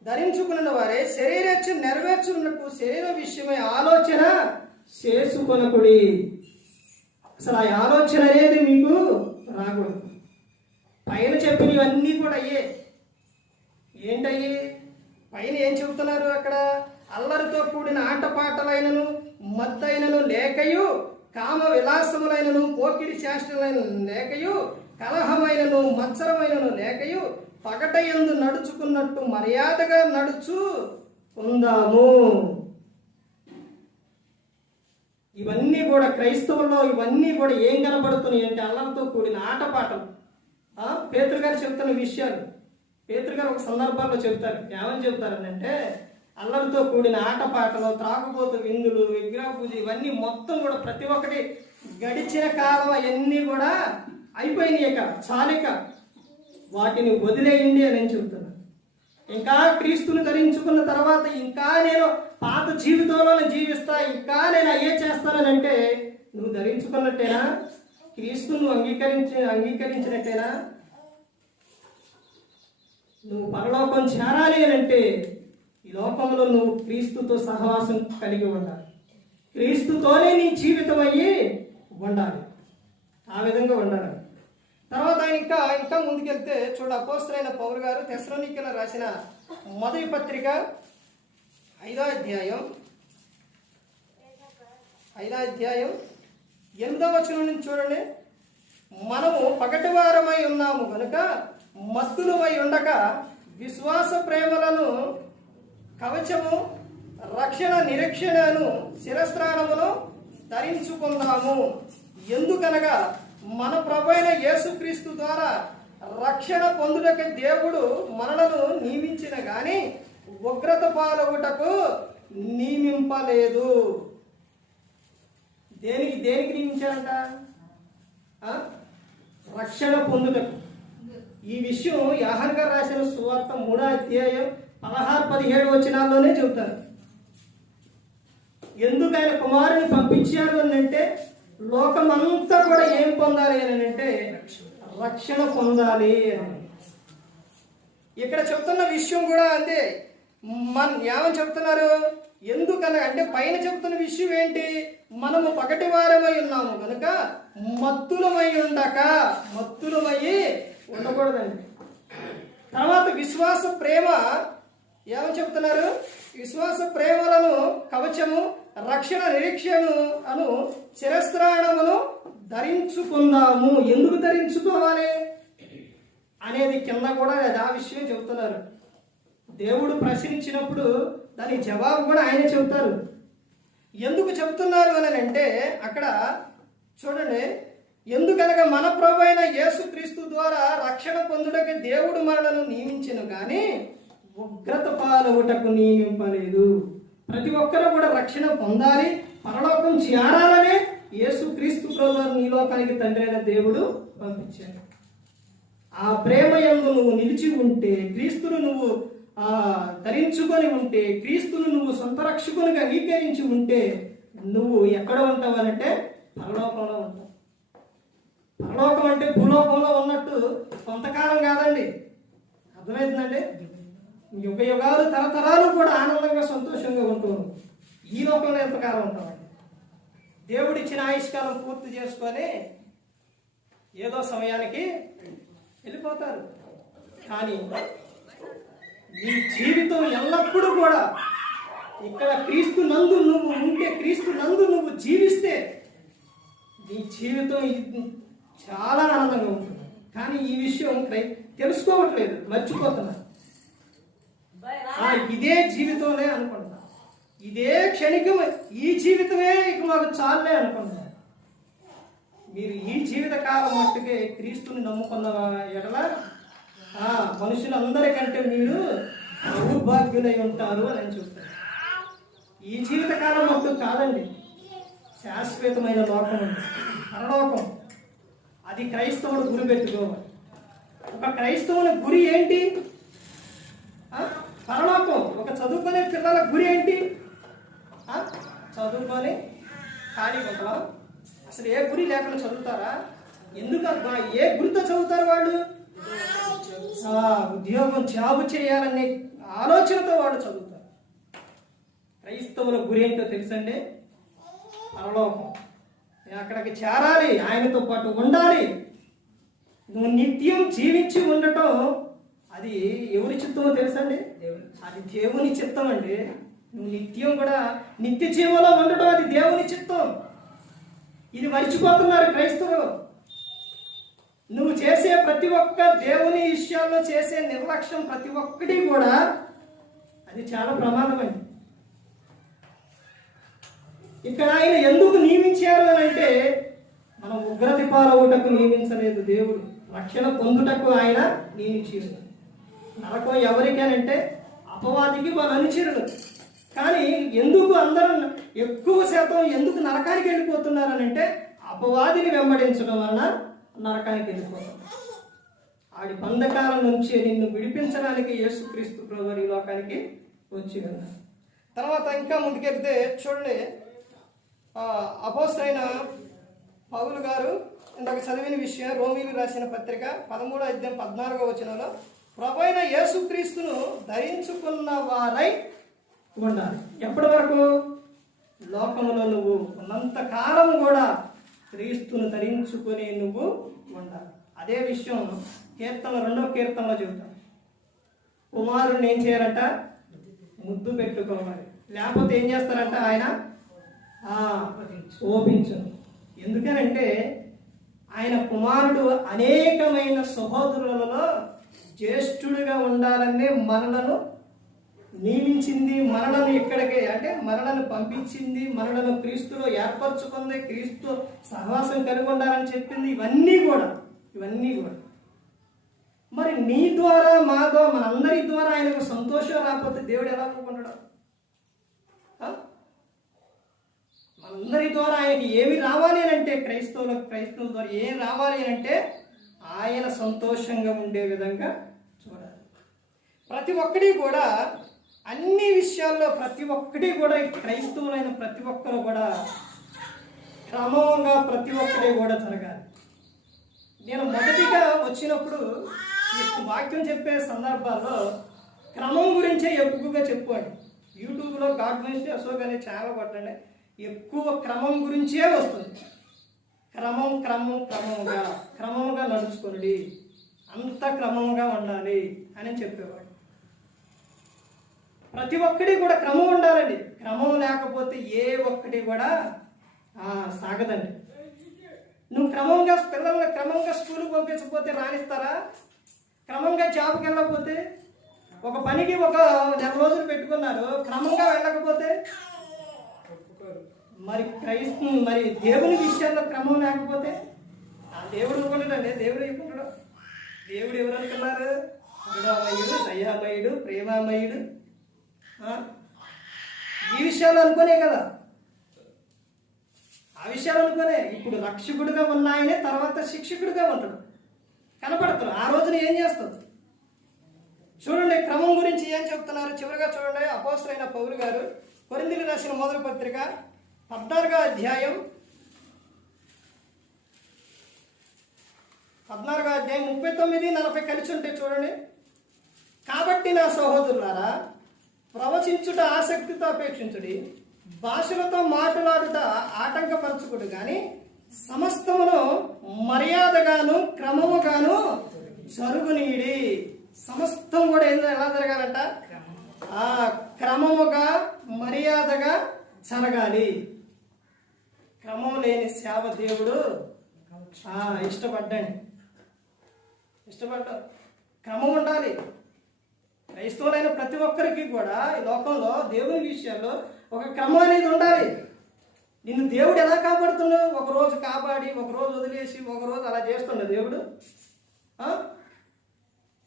ధరించుకున్న వారే శరీరేచ్ఛ నెరవేర్చున్నట్టు శరీర విషయమై ఆలోచన చేసుకొనకుడి. అసలు ఆ ఆలోచన అనేది మీకు రాకూడదు. పైన చెప్పినవన్నీ కూడా అయ్యే. ఏంటయ్యి? పైన ఏం చెబుతున్నారు అక్కడ? అల్లరితో కూడిన ఆటపాటలైనను మత్తైనను లేకయు కామ విలాసములైనను పోకిరి చేష్టలైన లేకయు కలహమైనను మత్సరమైనను లేకయు పగటయందు నడుచుకున్నట్టు మర్యాదగా నడుచుకుందాము. ఇవన్నీ కూడా క్రైస్తవుల్లో ఇవన్నీ కూడా ఏం కనబడుతున్నాయి అంటే అల్లరితో కూడిన ఆటపాటలు. పేతురు గారు చెప్తున్న విషయాలు పేతురు గారు ఒక సందర్భాల్లో చెప్తారు. ఏమని చెప్తారనంటే, అల్లరితో కూడిన ఆటపాటలు, త్రాగుబోతు విందులు, విగ్రహ పూజ, ఇవన్నీ మొత్తం కూడా ప్రతి ఒక్కటి గడిచిన కాలం అవన్నీ కూడా అయిపోయినాయి. చాలిక వాటిని వదిలేయండి అని చెబుతున్నాను. ఇంకా క్రీస్తుని ధరించుకున్న తర్వాత ఇంకా నేను పాత జీవితంలోనే జీవిస్తా, ఇంకా నేను అయ్యే చేస్తానంటే నువ్వు ధరించుకున్నట్టేనా? క్రీస్తును అంగీకరించినట్టేనా? నువ్వు పరలోకం చేరాలి అని అంటే ఈ లోకంలో నువ్వు క్రీస్తుతో సహవాసం కలిగి ఉండాలి. క్రీస్తుతోనే నీ జీవితం అయ్యి ఉండాలి. ఆ విధంగా ఉండాలి. తర్వాత ఆయన ఇంకా ముందుకెళ్తే చూడ అపోస్తలుడైన పౌలు గారు తెస్సలోనికీయులకు రాసిన మొదటి పత్రిక 5వ అధ్యాయం 8వ వచనం నుంచి చూడండి. మనము పగటివారమై ఉన్నాము కనుక మత్తులమై ఉండక విశ్వాస ప్రేమలను కవచము రక్షణ నిరీక్షణను శిరస్త్రాణమును ధరించుకుందాము. ఎందుకనగా మన ప్రభువైన యేసుక్రీస్తు ద్వారా రక్షణ పొందుటకు దేవుడు మనలను నియమించిన గాని ఉగ్రత పాలగుటకు నియమింపలేదు. దేనికి నియమించారంట? రక్షణ పొందుటకు. ఈ విషయం యోహాను గారు రాసిన సువార్త 3వ అధ్యాయం 16-17 వచనాల్లోనే చెబుతారు. ఎందుకు ఆయన కుమారుని పంపించారు అని అంటే లోకమంతా కూడా ఏం పొందాలి అని అంటే రక్షణ పొందాలి అని. ఇక్కడ చెప్తున్న విషయం కూడా అంతే. ఏమని చెప్తున్నారు? ఎందుకన అంటే పైన చెప్తున్న విషయం ఏంటి? మనము పగటి వారమై ఉన్నాము కనుక మత్తులమై ఉండకూడదండి. తర్వాత విశ్వాస ప్రేమ ఏమని చెప్తున్నారు? విశ్వాస ప్రేమలను కవచము రక్షణ నిరీక్షను అను శిరస్త్రాణమును ధరించుకుందాము. ఎందుకు ధరించుకోవాలి అనేది కింద కూడా ఆ విషయం చెబుతున్నారు. దేవుడు ప్రశ్నించినప్పుడు దానికి జవాబు కూడా ఆయన చెబుతారు. ఎందుకు చెబుతున్నారు అని అంటే అక్కడ చూడండి, ఎందుకనగా మన ప్రభువైన యేసుక్రీస్తు ద్వారా రక్షణ పొందుటకు దేవుడు మనలను నియమించెను కానీ ఉగ్రత పాలగుటకు నియమింపలేదు. ప్రతి ఒక్కరూ కూడా రక్షణ పొందాలి, పరలోకం చేరాలనే యేసుక్రీస్తు ప్రభువును ఈ లోకానికి తండ్రి అయిన దేవుడు పంపించాడు. ఆ ప్రేమ యందు నువ్వు నిలిచి ఉంటే, క్రీస్తును నువ్వు ధరించుకొని ఉంటే, క్రీస్తును నువ్వు సొంత రక్షకునిగా అంగీకరించి ఉంటే నువ్వు ఎక్కడ ఉంటావు అనంటే పరలోకంలో ఉంటావు. పరలోకం అంటే భూలోకంలో ఉన్నట్టు కొంతకాలం కాదండి. అర్థమవుతుందండి? యుగ యుగాలు తరతరాలు కూడా ఆనందంగా సంతోషంగా ఉంటావు. ఈ లోకంలో ఎంతకాలం ఉంటామండి? దేవుడిచ్చిన ఆయుష్కాలం పూర్తి చేసుకొని ఏదో సమయానికి వెళ్ళిపోతారు. కానీ నీ జీవితం ఎల్లప్పుడూ కూడా ఇక్కడ క్రీస్తు నందు నువ్వు ఉంటే, క్రీస్తు నందు నువ్వు జీవిస్తే నీ జీవితం చాలా ఆనందంగా ఉంటుంది. కానీ ఈ విషయం తెలుసుకోవట్లేదు, మర్చిపోతున్నా. ఇదే జీవితంలే అనుకుంటా, ఇదే క్షణికం, ఈ జీవితమే ఇక మాకు చాలే అనుకుంటున్నా. మీరు ఈ జీవిత కాలం మట్టుకే క్రీస్తుని నమ్ముకున్న ఎడల మనుషులందరికంటే మీరు దౌర్భాగ్యులై ఉంటారు అని చెప్తారు. ఈ జీవితకాలం మట్టు కాదండి, శాశ్వతమైన లోకం ఉంది, పరలోకం. అది క్రైస్తవుడు గురి పెట్టుకోవాలి. ఒక క్రైస్తవుని గురి ఏంటి? పరలోకం. ఒక చదువుకునే పిల్లల గురి ఏంటి? చదువుకొని ఖాళీ ఉంటాం. అసలు ఏ గురి లేకుండా చదువుతారా? ఎందుకు? ఏ గురితో చదువుతారు వాళ్ళు? ఉద్యోగం, జాబు చేయాలనే ఆలోచనతో వాళ్ళు చదువుతారు. క్రైస్తవుల గురి ఏంటో తెలుసండి? పరలోకం. అక్కడికి చేరాలి, ఆయనతో పాటు ఉండాలి. నువ్వు నిత్యం జీవించి ఉండటం అది ఎవరి చిత్తమో తెలుసండి? అది దేవుని చిత్తం అండి. నువ్వు నిత్యం కూడా నిత్య జీవంలో ఉండటం అది దేవుని చిత్తం. ఇది మర్చిపోతున్నారు క్రైస్తవులు. నువ్వు చేసే ప్రతి ఒక్క దేవుని విషయాల్లో చేసే నిర్లక్ష్యం ప్రతి ఒక్కటి కూడా అది చాలా ప్రమాదమండి. ఇక్కడ ఆయన ఎందుకు నియమించారు అని అంటే మనం ఉగ్రత పాలవుటకు నియమించలేదు దేవుడు, రక్షణ పొందుటకు ఆయన నియమించారు. నరకం ఎవరికేనంటే అపవాదికి వాళ్ళ అనుచరులు. కానీ ఎందుకు అందరూ ఎక్కువ శాతం ఎందుకు నరకానికి వెళ్ళిపోతున్నారనంటే అపవాదిని వెంబడించడం వలన నరకానికి వెళ్ళిపోతాం. ఆడి బంధకాల నుంచి నిన్ను విడిపించడానికి యేసుక్రీస్తు ప్రభువు ఈ లోకానికి వచ్చి ఉన్నారు. తర్వాత ఇంకా ముందుకెళ్తే చూడండి, అపోస్తలుడైన పౌలు గారు ఇందాక చదివిన విషయం రోమీయులకు రాసిన పత్రిక 13వ అధ్యాయం 14వ వచనంలో ప్రభువైన యేసుక్రీస్తును ధరించుకున్న వారై ఉండాలి. ఎప్పటి వరకు? లోకంలో నువ్వు ఉన్నంత కాలం కూడా క్రీస్తును ధరించుకుని నువ్వు ఉండాలి. అదే విషయం కీర్తన 2వ కీర్తనలో చెబుతాను. కుమారుని ఏం చేయాలంట? ముద్దు పెట్టుకోవాలి. లేకపోతే ఏం చేస్తారంట? ఆయన ఓపించు. ఎందుకనంటే ఆయన కుమారుడు అనేకమైన సహోదరులలో జ్యేష్ఠుడిగా ఉండాలనే మనలను నియమించింది, మనలను ఇక్కడికి అంటే మనలను పంపించింది, మనలను క్రీస్తులో ఏర్పరచుకుంది, క్రీస్తు సహవాసం కలిగి ఉండాలని చెప్పింది. ఇవన్నీ కూడా మరి నీ ద్వారా మా ద్వారా మనందరి ద్వారా ఆయనకు సంతోషం రాకపోతే దేవుడు ఎలా ఒప్పుకుంటాడు? మనందరి ద్వారా ఆయనకి ఏమి రావాలి అని అంటే క్రైస్తవుల ద్వారా ఏం రావాలి అని అంటే ఆయన సంతోషంగా ఉండే విధంగా చూడాలి. ప్రతి ఒక్కటి కూడా అన్ని విషయాల్లో ప్రతి ఒక్కటి కూడా క్రైస్తవులైన ప్రతి ఒక్కరు కూడా క్రమంగా ప్రతి ఒక్కటి కూడా జరగాలి. నేను మొదటిగా వచ్చినప్పుడు వాక్యం చెప్పే సందర్భాల్లో క్రమం గురించే ఎక్కువగా చెప్పుకోండి. యూట్యూబ్లో గాడ్ మినిస్ట్రీ అశోక్ అనే ఛానల్ కొట్టండి, ఎక్కువ క్రమం గురించే వస్తుంది. క్రమంగా నడుచుకోండి, అంత క్రమంగా ఉండాలి అని చెప్పేవాడు. ప్రతి ఒక్కటి కూడా క్రమం ఉండాలండి. క్రమం లేకపోతే ఏ ఒక్కటి కూడా సాగదండి. నువ్వు పిల్లల్ని క్రమంగా స్కూల్కి పంపించకపోతే రాణిస్తారా? క్రమంగా జాబ్కి వెళ్ళకపోతే, ఒక పనికి ఒక 1 రోజులు పెట్టుకున్నారు, క్రమంగా వెళ్ళకపోతే మరి దేవుని విషయాల్లో క్రమం లేకపోతే దేవుడు అనుకుంటాడండి. దేవుడు అనుకుంటాడు. దేవుడు ఎవరు అనుకున్నారు? కరుణామయుడు, దయామయుడు, ప్రేమామయుడు. ఈ విషయాలు అనుకునే కదా, ఆ విషయాలు అనుకునే. ఇప్పుడు రక్షకుడిగా ఉన్న ఆయనే తర్వాత శిక్షకుడిగా ఉంటాడు, కనపడతాడు. ఆ రోజున ఏం చేస్తుంది చూడండి. క్రమం గురించి ఏం చెప్తున్నారు చివరిగా చూడండి. అపోస్తలుడైన పౌలు గారు కొరింథీయులకు రాసిన మొదటి పత్రిక 14వ అధ్యాయం 39-40 కలిసి ఉంటే చూడండి. కాబట్టి నా సహోదరులారా, ప్రవచించుట ఆసక్తితో అపేక్షించుడి, భాషలతో మాట్లాడుట ఆటంకపరచుకుడు కానీ సమస్తమును మర్యాదగాను క్రమముగాను జరుగునీడి. సమస్తం కూడా ఎలా జరగాలంట? క్రమముగా మర్యాదగా జరగాలి. క్రమం లేని సేవ దేవుడు ఇష్టపడ్డాడు. క్రమం ఉండాలి. క్రైస్తవులైన ప్రతి ఒక్కరికి కూడా ఈ లోకంలో దేవుని విషయాల్లో ఒక క్రమం అనేది ఉండాలి. నిన్ను దేవుడు ఎలా కాపాడుతున్నాడు? ఒకరోజు కాపాడి, ఒకరోజు వదిలేసి, ఒకరోజు అలా చేస్తుండే దేవుడు.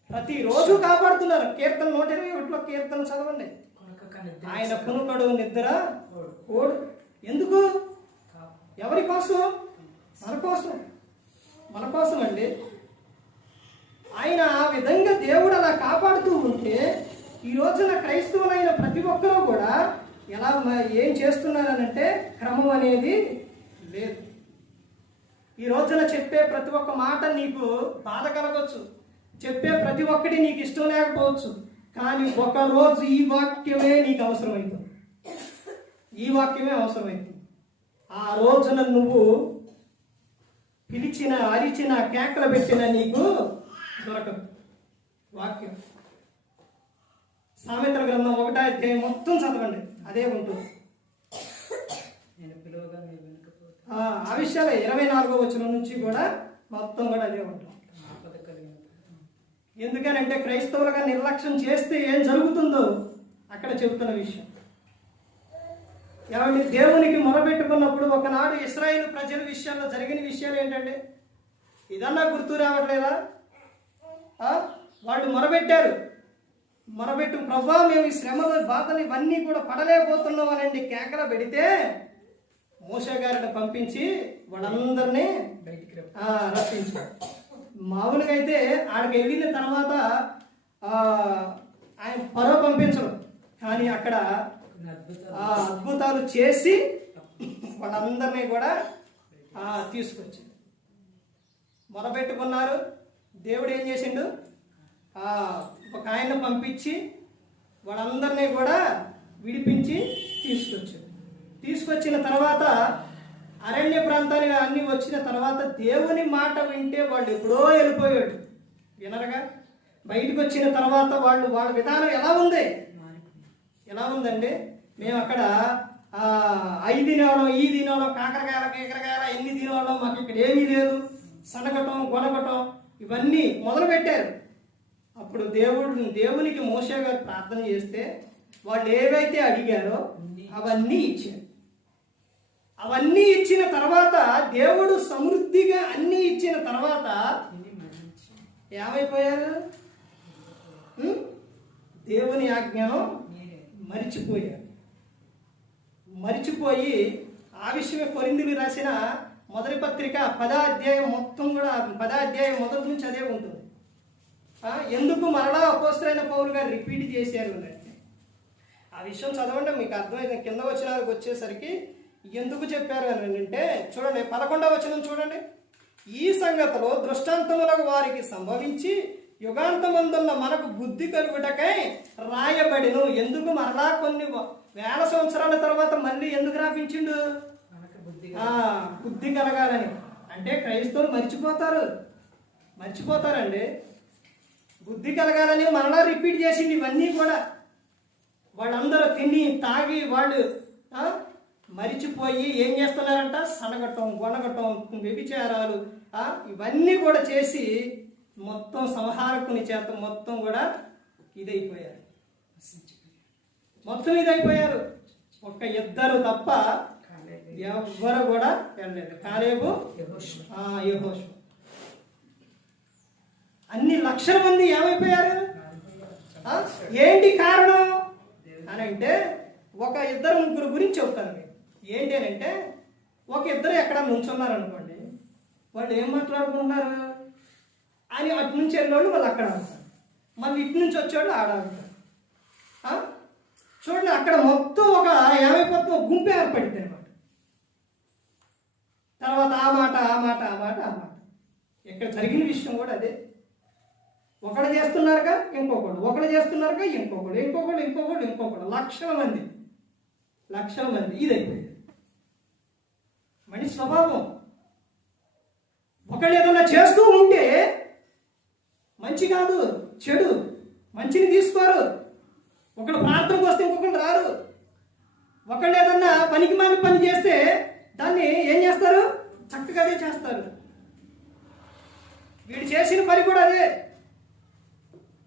ప్రతిరోజు కాపాడుతున్నారు. కీర్తన 121 కీర్తన చదవండి. ఆయన కునుకడు నిద్ర ఓడు. ఎందుకు? ఎవరి కోసం? మన కోసం అండి. ఆయన ఆ విధంగా దేవుడు అలా కాపాడుతూ ఉంటే ఈ రోజున క్రైస్తవులైన ప్రతి ఒక్కరూ కూడా ఎలా ఏం చేస్తున్నారనంటే క్రమం అనేది లేదు. ఈ రోజున చెప్పే ప్రతి ఒక్క మాట నీకు బాధ కలగవచ్చు, చెప్పే ప్రతి ఒక్కటి నీకు ఇష్టం లేకపోవచ్చు, కానీ ఒకరోజు ఈ వాక్యమే నీకు అవసరమవుతుంది. ఆ రోజున నువ్వు పిలిచిన, అరిచిన, కేకలు పెట్టిన నీకు దొరకదు వాక్యం. సామెతల గ్రంథం 1వ అధ్యాయం మొత్తం చదవండి, అదే ఉంటుంది. ఆ విషయాలు 24వ వచనం నుంచి కూడా మొత్తం కూడా అదే ఉంటుంది. ఎందుకనంటే క్రైస్తవులుగా నిర్లక్ష్యం చేస్తే ఏం జరుగుతుందో అక్కడ చెబుతున్న విషయం. ఏమంటే దేవునికి మొరపెట్టుకున్నప్పుడు ఒకనాడు ఇశ్రాయేలు ప్రజల విషయాల్లో జరిగిన విషయాలు ఏంటంటే ఇదన్నా గుర్తు రావట్లేదా? వాళ్ళు మొరపెట్టారు. ప్రభువా, మేము ఈ శ్రమలు, బాధలు ఇవన్నీ కూడా పడలేకపోతున్నాం అనండి కేకలు పెడితే మోషే గారిని పంపించి వాళ్ళందరినీ రప్పించారు. మామూలుగా అయితే ఆడికి వెళ్ళిన తర్వాత ఆయన పరో పంపించడం, కానీ అక్కడ అద్భుతాలు చేసి వాళ్ళందరినీ కూడా తీసుకొచ్చారు. మొరపెట్టుకున్నారు. దేవుడు ఏం చేసిండు? ఒక ఆయన పంపించి వాళ్ళందరినీ కూడా విడిపించి తీసుకొచ్చిన తర్వాత అరణ్య ప్రాంతానికి అన్నీ వచ్చిన తర్వాత దేవుని మాట వింటే వాళ్ళు ఎప్పుడో వెళ్ళిపోయాడు. వినరుగా? బయటకు వచ్చిన తర్వాత వాళ్ళ విధానం ఎలా ఉందండి? మేము అక్కడ అవి తినేవాళ్ళం, ఈ తినేవాళ్ళం, కాకరకాయల ఎన్ని తినేవాళ్ళం, మాకు ఇక్కడ ఏమీ లేదు, సనగటం గొనగటం ఇవన్నీ మొదలు పెట్టారు. అప్పుడు దేవునికి మోషే గారు ప్రార్థన చేస్తే వాళ్ళు ఏవైతే అడిగారో అవన్నీ ఇచ్చారు. అవన్నీ ఇచ్చిన తర్వాత దేవుడు సమృద్ధిగా అన్నీ ఇచ్చిన తర్వాత ఏమైపోయారు? దేవుని ఆజ్ఞను మరిచిపోయి ఆ విషయమే కొరింథీయులకు రాసిన మొదటి పత్రిక 10వ అధ్యాయం మొత్తం కూడా 10వ అధ్యాయం మొదటి నుంచి అదే ఉంటుంది. ఎందుకు మరలా అపోస్తలుడైన పౌలు గారు రిపీట్ చేశారు అంటే ఆ విషయం చదవండి, మీకు అర్థమైంది. కింద వచనాలకు వచ్చేసరికి ఎందుకు చెప్పారు అని అంటే చూడండి, 11వ వచనం చూడండి. ఈ సంగతులు దృష్టాంతములకు వారికి సంభవించి యుగాంతమందున్న మనకు బుద్ధి కలుగుటకై రాయబడిను. ఎందుకు మరలా కొన్ని వేల సంవత్సరాల తర్వాత మళ్ళీ ఎందుకు రాపించిండు? బుద్ధి కలగాలని. అంటే క్రైస్తవులు మర్చిపోతారండి. బుద్ధి కలగాలని మరలా రిపీట్ చేసింది. ఇవన్నీ కూడా వాళ్ళందరూ తిని తాగి వాళ్ళు మరిచిపోయి ఏం చేస్తున్నారంట? సనగటం, గొనగటం, వ్యభిచారాలు ఇవన్నీ కూడా చేసి మొత్తం సంహారకుని చేత మొత్తం కూడా ఇదైపోయారు. ఒక్క ఇద్దరు తప్ప ఎవ్వరు కూడా వెళ్ళలేదు. కాలేబు, యెహోషువ. అన్ని లక్షల మంది ఏమైపోయారు? ఏంటి కారణం అని అంటే ఒక ఇద్దరు ముగ్గురు గురించి చెప్తాను మీకు. ఏంటి అని అంటే ఒక ఇద్దరు ఎక్కడ నుంచున్నారు అనుకోండి, వాళ్ళు ఏం మాట్లాడుకుంటున్నారు అని అటు నుంచి వెళ్ళేవాళ్ళు వాళ్ళు అక్కడ ఆడతారు, మళ్ళీ ఇటు నుంచి వచ్చేవాళ్ళు ఆడాడుతారు. చూడండి, అక్కడ మొత్తం ఒక ఏమైపోతుంది, గుంపు ఏర్పడింది అనమాట. తర్వాత ఆ మాట ఇక్కడ జరిగిన విషయం కూడా అదే. ఒకడు చేస్తున్నారుగా ఇంకొకడు, ఇంకొకడు, లక్షల మంది ఇదైపోయింది. మనిషి స్వభావం. ఒకళ్ళు ఏదన్నా చేస్తూ ఉంటే మంచి కాదు, చెడు, మంచిని తీసుకోరు. ఒకళ్ళు ప్రార్థనకు వస్తే ఇంకొకళ్ళు రారు. ఒకళ్ళు ఏదన్నా పనికి మాని పని చేస్తే దాన్ని ఏం చేస్తారు? చక్కగా అదే చేస్తారు. వీడు చేసిన పని కూడా అదే.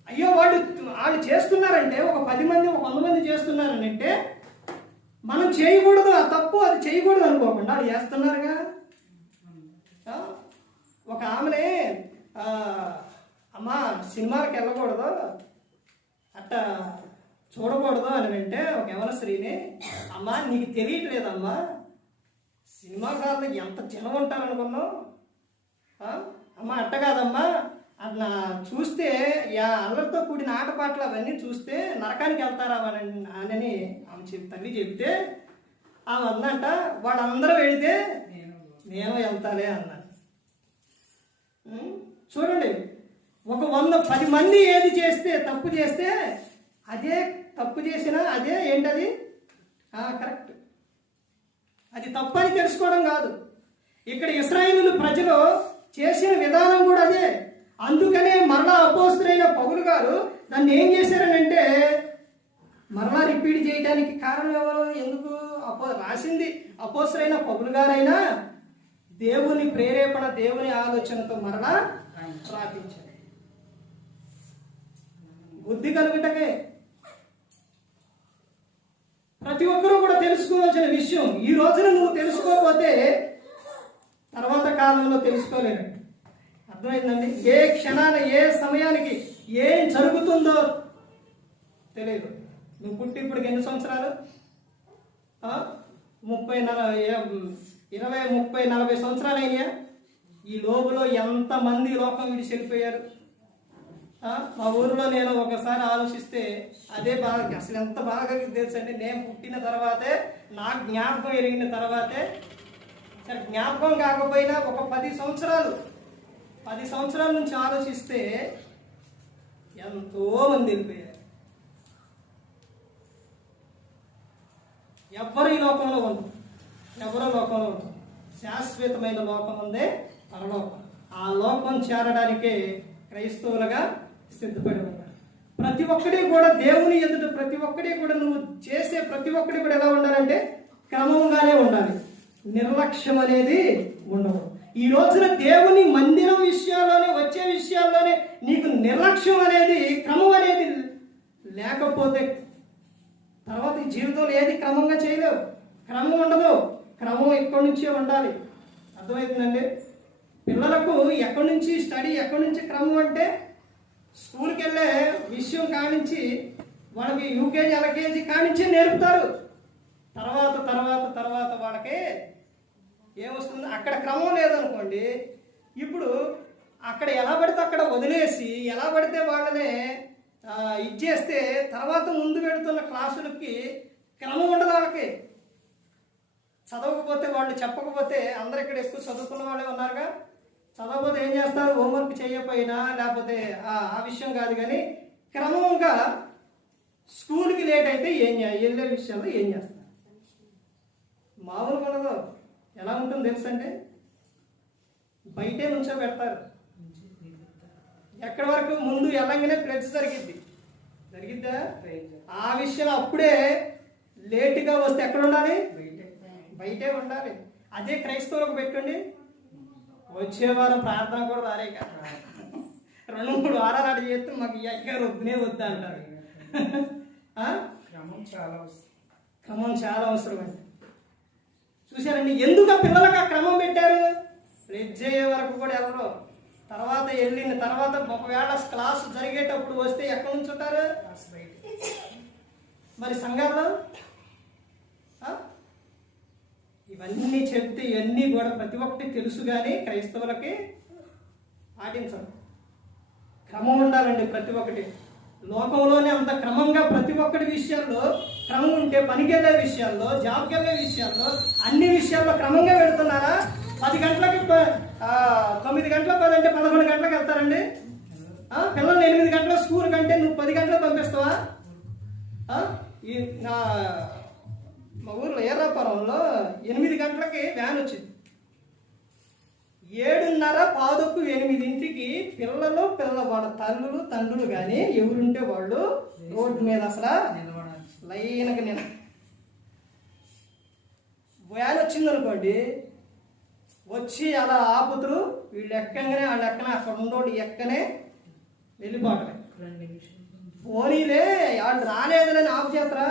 అయ్యో వాళ్ళు చేస్తున్నారంటే ఒక 10 మంది, ఒక 100 మంది చేస్తున్నారని అంటే మనం చేయకూడదు, ఆ తప్పు అది చేయకూడదు అనుకోకుండా వాళ్ళు చేస్తున్నారుగా. ఒక ఆమెనే అమ్మా సినిమాలకు వెళ్ళకూడదు, అట్టా చూడకూడదు అని అంటే ఒక యవన స్త్రీని, అమ్మా నీకు తెలియట్లేదమ్మా సినిమాకారులు ఎంత జనం ఉంటారనుకున్నావు, అమ్మ అట్ట కాదమ్మా, అట్లా చూస్తే అల్లరితో కూడిన ఆటపాటలు అవన్నీ చూస్తే నరకానికి వెళ్తారా అని ఆమె తల్లి చెప్తే ఆమె అందంట, వాళ్ళందరూ వెళితే నేను వెళ్తాలే అన్నాను. చూడండి, ఒక 110 మంది ఏది చేస్తే తప్పు చేస్తే అదే తప్పు చేసినా అదే ఏంటది కరెక్ట్, అది తప్పని తెలుసుకోవడం కాదు. ఇక్కడ ఇశ్రాయేలు ప్రజలు చేసిన విధానం కూడా అదే. అందుకనే మరలా అపోస్తలుడైన పౌలు గారు దాన్ని ఏం చేశారనంటే మరలా రిపీట్ చేయడానికి కారణం ఎవరు? ఎందుకు రాసింది అపోస్తలుడైన పౌలు గారైనా దేవుని ప్రేరేపణ, దేవుని ఆలోచనతో మరలా రాపించారు. బుద్ధి కలుగుటకే. ప్రతి ఒక్కరూ కూడా తెలుసుకోవాల్సిన విషయం. ఈ రోజున నువ్వు తెలుసుకోకపోతే తర్వాత కాలంలో తెలుసుకోలేరు. అర్థమైందండి? ఏ క్షణాన ఏ సమయానికి ఏం జరుగుతుందో తెలియదు. నువ్వు పుట్టి ఇప్పటికి ఎన్ని సంవత్సరాలు? 20, 30, 40 సంవత్సరాలు అయినాయా? ఈ లోపులో ఎంతమంది లోకం విడిచి వెళ్ళిపోయారు. మా ఊరిలో నేను ఒకసారి ఆలోచిస్తే అదే బాగా, అసలు ఎంత బాగా తెలుసండి, నేను పుట్టిన తర్వాతే, నా జ్ఞాపకం ఎరిగిన తర్వాతే, సరే జ్ఞాపకం కాకపోయినా ఒక 10 సంవత్సరాల నుంచి ఆలోచిస్తే ఎంతో మంది వెళ్ళిపోయారు. ఎవ్వరు ఈ లోకంలో ఉండరు, ఎవరో లోకంలో ఉంటారు. శాశ్వతమైన లోకం ఉందే పరలోకం. ఆ లోకం చేరడానికే క్రైస్తవులుగా సిద్ధపడి ఉన్నారు. ప్రతి ఒక్కడి కూడా దేవుని ఎదుట ప్రతి ఒక్కడి కూడా నువ్వు చేసే ప్రతి ఒక్కడి కూడా ఎలా ఉండాలంటే క్రమంగానే ఉండాలి. నిర్లక్ష్యం అనేది ఉండవు. ఈ రోజున దేవుని మందిరం విషయాల్లోనే వచ్చే విషయాల్లోనే నీకు నిర్లక్ష్యం అనేది క్రమం అనేది లేకపోతే తర్వాత ఈ జీవితంలో ఏది క్రమంగా చేయలేవు. క్రమం ఉండదు. క్రమం ఎక్కడి నుంచే ఉండాలి. అర్థమవుతుందండి? పిల్లలకు ఎక్కడి నుంచి స్టడీ, ఎక్కడి నుంచి క్రమం అంటే స్కూల్కి వెళ్ళే విషయం కానించి వాళ్ళకి యూకేజీ ఎల్కేజీ కానించి నేర్పుతారు. తర్వాత తర్వాత తర్వాత వాళ్ళకి ఏమొస్తుంది, అక్కడ క్రమం లేదనుకోండి, ఇప్పుడు అక్కడ ఎలా పడితే అక్కడ వదిలేసి ఎలా పడితే వాళ్ళనే ఇచ్చేస్తే తర్వాత ముందు పెడుతున్న క్లాసులకి క్రమం ఉండదు. వాళ్ళకి చదవకపోతే, వాళ్ళు చెప్పకపోతే, అందరు ఇక్కడ ఎక్కువ చదువుకున్న వాళ్ళే ఉన్నారుగా, చదవకపోతే ఏం చేస్తారు, హోంవర్క్ చేయకపోయినా లేకపోతే ఆ విషయం కాదు, కానీ క్రమంగా స్కూల్కి లేట్ అయితే వెళ్ళే విషయంలో ఏం చేస్తారు? మామూలుగా ఉండదు. ఎలా ఉంటుంది తెలుసంటే బయటే నుంచో పెడతారు. ఎక్కడి వరకు ముందు వెళ్ళంగానే ప్లెడ్జ్ జరిగిద్దా? ఆ విషయంలో అప్పుడే లేటుగా వస్తే ఎక్కడ ఉండాలి? బయటే ఉండాలి. అదే క్రైస్తవులకు పెట్టండి, వచ్చే వారం ప్రార్థన కూడా రారే కదా, 2-3 వారాలు అటు చేస్తే మాకు ఈ అయ్యారు వద్దునే వద్దా అంటారు. క్రమం చాలా అవసరం అండి. చూశారండి? ఎందుకు పిల్లలకు ఆ క్రమం పెట్టారు? ప్లెడ్జ్ అయ్యే వరకు కూడా ఎవరు తర్వాత వెళ్ళిన తర్వాత ఒకవేళ క్లాసు జరిగేటప్పుడు వస్తే ఎక్కడి నుంచి ఉంటారు? మరి సంఘాల్లో ఇవన్నీ చెప్తే ఇవన్నీ కూడా ప్రతి ఒక్కటి తెలుసు, కానీ క్రైస్తవులకి పాటించరు. క్రమం ఉండాలండి ప్రతి ఒక్కటి. లోకంలోనే అంత క్రమంగా ప్రతి ఒక్కటి విషయాల్లో క్రమం ఉంటే, పనికెళ్ళే విషయాల్లో, జాబ్కి వెళ్ళే విషయాల్లో, అన్ని విషయాల్లో క్రమంగా పెడుతున్నారా? 10 గంటలకి 9 గంటల 10 అంటే 11 గంటలకు వెళ్తారండి. పిల్లల్ని 8 గంటల స్కూల్ కంటే నువ్వు 10 గంటలకు పంపిస్తావా? మా ఊర్లో ఎర్రాపురంలో 8 గంటలకి వ్యాన్ వచ్చింది. 7:15-8 పిల్లలు వాళ్ళ తల్లులు తండ్రులు కానీ ఎవరుంటే వాళ్ళు రోడ్డు మీద అసలు లైన్గా వ్యాన్ వచ్చిందనుకోండి, వచ్చి అలా ఆపుతురు, వీళ్ళు ఎక్కగానే వాళ్ళు ఎక్కనే, అక్కడ ఉండోడు ఎక్కనే వెళ్ళిపోవటమే. పోనీలే వాళ్ళు రాలేదని ఆపు చేస్తారా?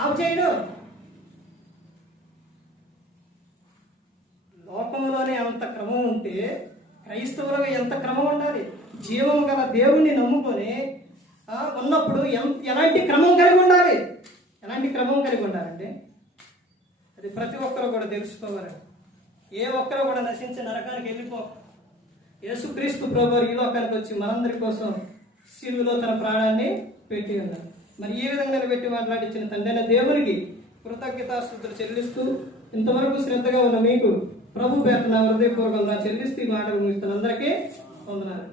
ఆపు చేయడు. లోకంలోనే అంత క్రమం ఉంటే క్రైస్తవులుగా ఎంత క్రమం ఉండాలి? జీవం గల దేవుణ్ణి నమ్ముకొని ఉన్నప్పుడు ఎలాంటి క్రమం కలిగి ఉండాలి? ఎలాంటి క్రమం కలిగి ఉండాలంటే అది ప్రతి ఒక్కరు కూడా తెలుసుకోవాలి. ఏ ఒక్కరు కూడా నశించి నరకానికి వెళ్ళిపో. యేసుక్రీస్తు ప్రభువు ఈ లోకానికి వచ్చి మనందరి కోసం శిలువలో తన ప్రాణాన్ని పెట్టి ఉన్నారు. మరి ఈ విధంగా పెట్టి మాట్లాడించిన తండ్రి దేవునికి కృతజ్ఞతాస్తుతులు చెల్లిస్తూ, ఇంతవరకు శ్రద్ధగా ఉన్న మీకు ప్రభు పేరున హృదయపూర్వకంగా చెల్లిస్తూ ఈ మాటలు ముగిస్తున్న అందరికీ వందనాలు.